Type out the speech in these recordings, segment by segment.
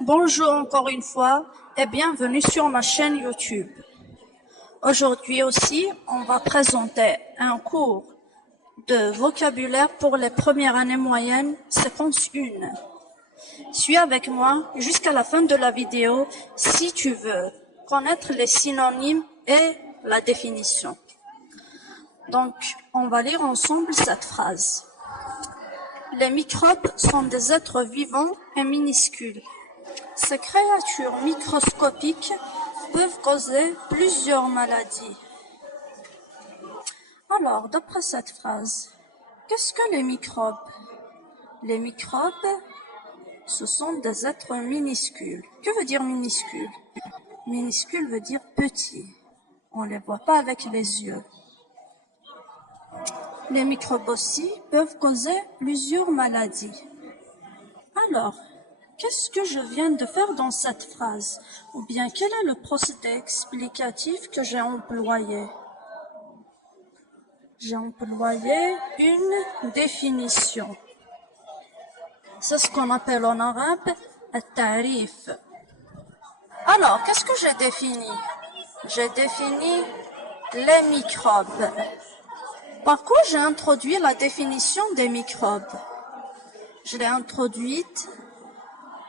Bonjour encore une fois et bienvenue sur ma chaîne YouTube. Aujourd'hui aussi, on va présenter un cours de vocabulaire pour les premières années moyennes, séquence 1. Suis avec moi jusqu'à la fin de la vidéo si tu veux connaître les synonymes et la définition. Donc, on va lire ensemble cette phrase. Les microbes sont des êtres vivants et minuscules. Ces créatures microscopiques peuvent causer plusieurs maladies. Alors, d'après cette phrase, qu'est-ce que les microbes? Les microbes, ce sont des êtres minuscules. Que veut dire minuscule? Minuscule veut dire petit. On ne les voit pas avec les yeux. Les microbes aussi peuvent causer plusieurs maladies. Alors, qu'est-ce que je viens de faire dans cette phrase? Ou bien quel est le procédé explicatif que j'ai employé? J'ai employé une définition. C'est ce qu'on appelle en arabe al-ta'rif. Alors, qu'est-ce que j'ai défini? J'ai défini les microbes. Par quoi j'ai introduit la définition des microbes? Je l'ai introduite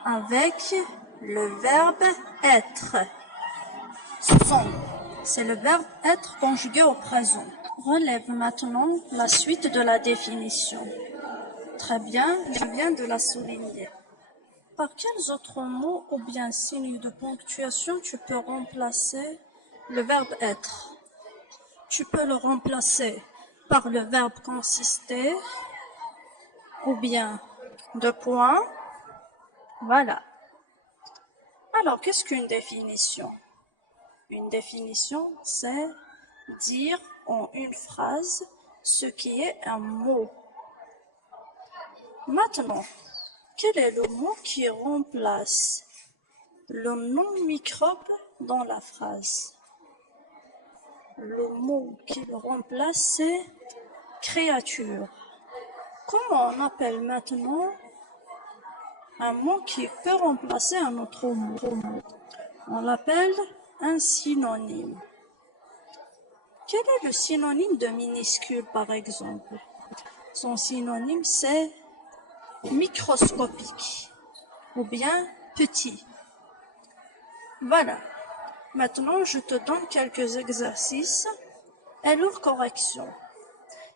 avec le verbe être. Sont. C'est le verbe être conjugué au présent. Relève maintenant la suite de la définition. Très bien, je viens de la souligner. Par quels autres mots ou bien signes de ponctuation tu peux remplacer le verbe être? Tu peux le remplacer par le verbe consister ou bien deux points. Voilà. Alors, qu'est-ce qu'une définition? Une définition, c'est dire en une phrase ce qui est un mot. Maintenant, quel est le mot qui remplace le nom microbe dans la phrase? Le mot qui le remplace, c'est créature. Comment on appelle maintenant un mot qui peut remplacer un autre mot? On l'appelle un synonyme. Quel est le synonyme de minuscule, par exemple? Son synonyme, c'est microscopique ou bien petit. Voilà. Maintenant, je te donne quelques exercices et leurs corrections.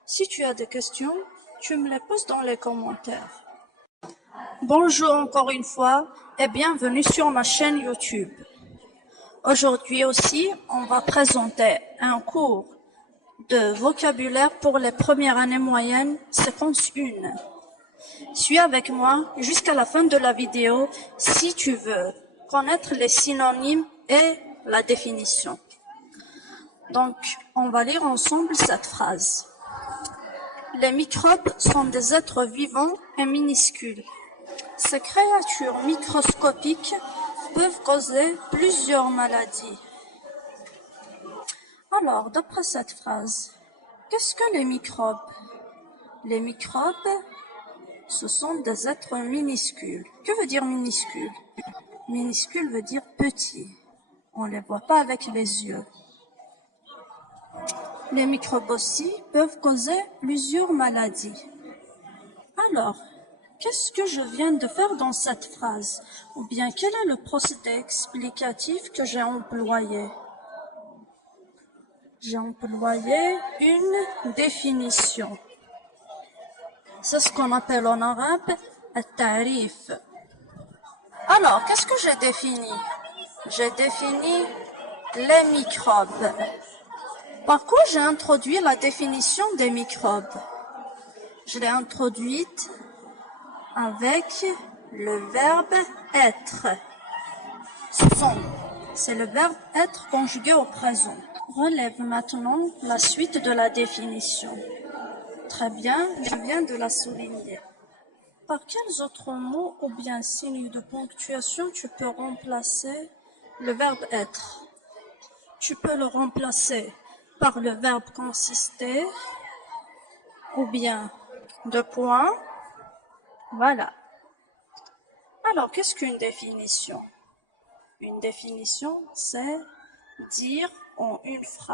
Si tu as des questions, tu me les poses dans les commentaires. Bonjour encore une fois et bienvenue sur ma chaîne YouTube. Aujourd'hui aussi, on va présenter un cours de vocabulaire pour les premières années moyennes, séquence 1. Suis avec moi jusqu'à la fin de la vidéo si tu veux connaître les synonymes et la définition. Donc, on va lire ensemble cette phrase. Les microbes sont des êtres vivants et minuscules. Ces créatures microscopiques peuvent causer plusieurs maladies. Alors, d'après cette phrase, qu'est-ce que les microbes? Les microbes, ce sont des êtres minuscules. Que veut dire minuscule? Minuscule veut dire petit. On ne les voit pas avec les yeux. Les microbes aussi peuvent causer plusieurs maladies. Alors, qu'est-ce que je viens de faire dans cette phrase? Ou bien quel est le procédé explicatif que j'ai employé? J'ai employé une définition. C'est ce qu'on appelle en arabe al-ta'rif. Alors, qu'est-ce que j'ai défini? J'ai défini les microbes. Par quoi j'ai introduit la définition des microbes? Je l'ai introduite avec le verbe être. Sont. C'est le verbe être conjugué au présent. Relève maintenant la suite de la définition. Très bien, je viens de la souligner. Par quels autres mots ou bien signes de ponctuation tu peux remplacer le verbe être? Tu peux le remplacer par le verbe consister ou bien deux points. Voilà. Alors, qu'est-ce qu'une définition? Une définition, c'est dire en une phrase